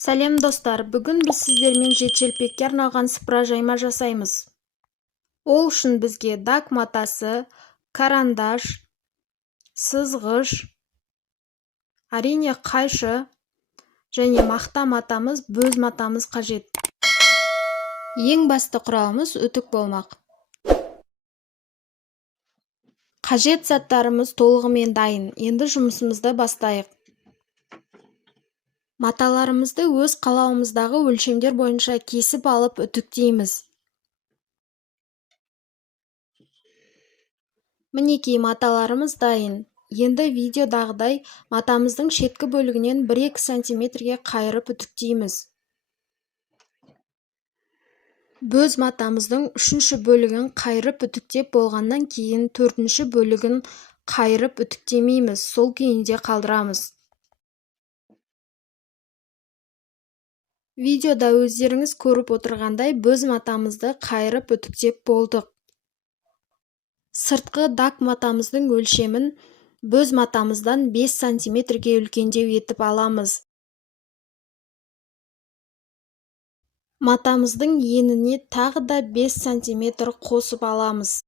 Сәлем достар, бүгін біз сіздермен жетшелпекке арналған сыпыра жайма жасаймыз. Ол үшін бізге дак матасы, карандаш, сызғыш, әрине қайшы және мақта матамыз, бөз матамыз қажет. Ең басты құралымыз үтік болмақ. Қажет заттарымыз толығымен дайын. Енді жұмысымызды бастайық. Маталарымызды өз қалауымыздағы өлшемдер бойынша кесіп алып үтіктейміз. Мінекей маталарымыз дайын. Енді видеодағыдай матамыздың шеткі бөлігінен 1-2 сантиметрге қайырып үтіктейміз. Бөз матамыздың 3-ші бөлігін қайырып үтіктеп болғаннан кейін 4-ші бөлігін қайырып үтіктемейміз, сол күйінде қалдырамыз. Видеода өздеріңіз көріп отырғандай бөз матамызды қайырып үтіктеп болдық. Сыртқы дак матамыздың өлшемін бөз матамыздан 5 сантиметрге үлкендеу етіп аламыз. Матамыздың еніне тағы да 5 сантиметр қосып аламыз.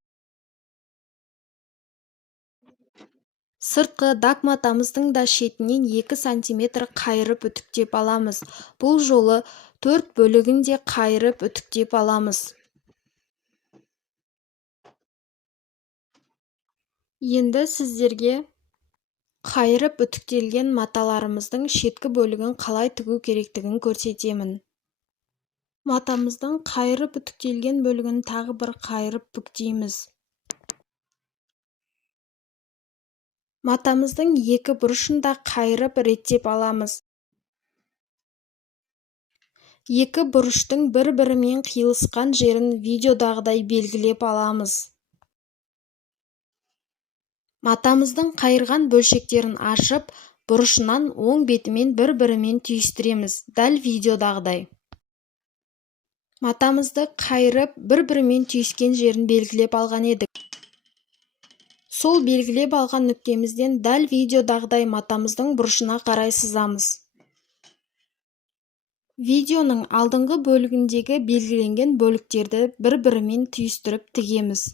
Сыртқы дак матамыздың да шетінен 2 сантиметр қайырып үтіктеп аламыз. Бұл жолы 4 бөлігін де қайырып үтіктеп аламыз. Енді сіздерге қайырып үтіктелген маталарымыздың шеткі бөлігін қалай тігу керектігін көрсетемін. Матамыздың қайырып үтіктелген бөлігін тағы бір қайырып бүктейміз. Матамыздың екі бұрышын да қайырып реттеп аламыз. Екі бұрыштың бір-бірімен қиылысқан жерін видеодағыдай белгілеп аламыз. Матамыздың қайырған бөлшектерін ашып, бұрышынан оң бетімен бір-бірімен түйістіреміз, дәл видеодағыдай. Матамызды қайырып, бір-бірімен түйіскен жерін белгілеп алған едік. Сол белгілеп алған нүктемізден дәл видеодағыдай матамыздың бұрышына қарай сызамыз. Видеоның алдыңғы бөлігіндегі белгіленген бөліктерді бір-бірімен түйістіріп тігеміз.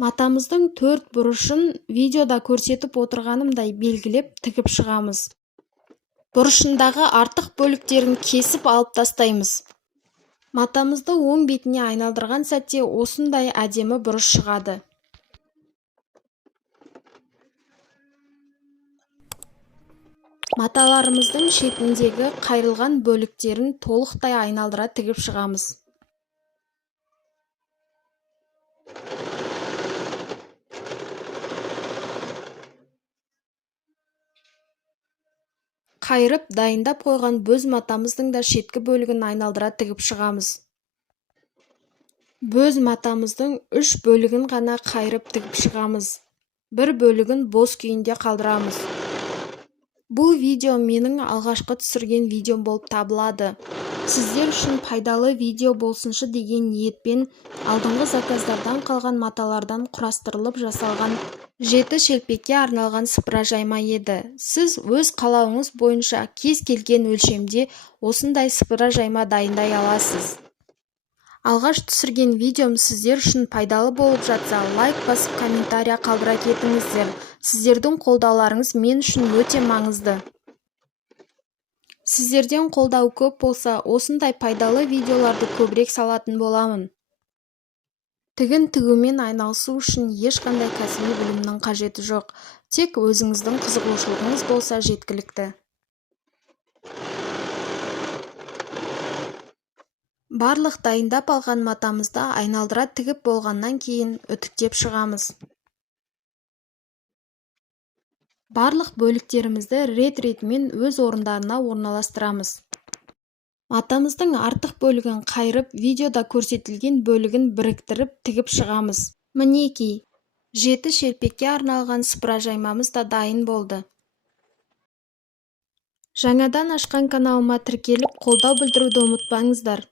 Матамыздың 4 бұрышын видеода көрсетіп отырғанымдай белгілеп тігіп шығамыз. Бұрышындағы артық бөліктерін кесіп алып тастаймыз. Матамызды оң бетіне айналдырған сәтте осындай әдемі бұрыш шығады. Маталарымыздың шетіндегі қайрылған бөліктерін толықтай айналдыра тігіп шығамыз. Қайырып, дайындап қойған бөз матамыздың да шеткі бөлігін айналдыра тігіп шығамыз. Бөз матамыздың 3 бөлігін ғана қайырып тігіп шығамыз. Бір бөлігін бос күйінде қалдырамыз. Бұл видео менің алғашқы түсірген видеом болып табылады. Сіздер үшін пайдалы видео болсыншы деген ниетпен алдыңғы заказдардан қалған маталардан құрастырылып жасалған жетшелпекке арналған сыпыра жайма еді. Сіз өз қалауыңыз бойынша кез келген өлшемде осындай сыпыра жайма дайындай аласыз. Алғаш түсірген видеом сіздер үшін пайдалы болып жатса, лайк басып комментария қалдыра кетіңіздер. Сіздердің қолдауларыңыз мен үшін өте маңызды. Сіздерден қолдау көп болса, осындай пайдалы видеоларды көбірек салатын боламын. Тігін тігумен айналысу үшін ешқандай кәсіби білімнің қажеті жоқ. Тек өзіңіздің қызығушылығыңыз болса жеткілікті. Барлық дайындап алған матамызды айналдыра тігіп болғаннан кейін үтіктеп шығамыз. Барлық бөліктерімізді рет-ретімен өз орындарына орналастырамыз. Матамыздың артық бөлігін қайырып, видеода көрсетілген бөлігін біріктіріп тігіп шығамыз. Мінекей, жетшелпекке арналған сыпыра жаймамыз да дайын болды. Жаңадан ашқан каналыма тіркеліп, қолдау білдіруді ұмытпаңыздар.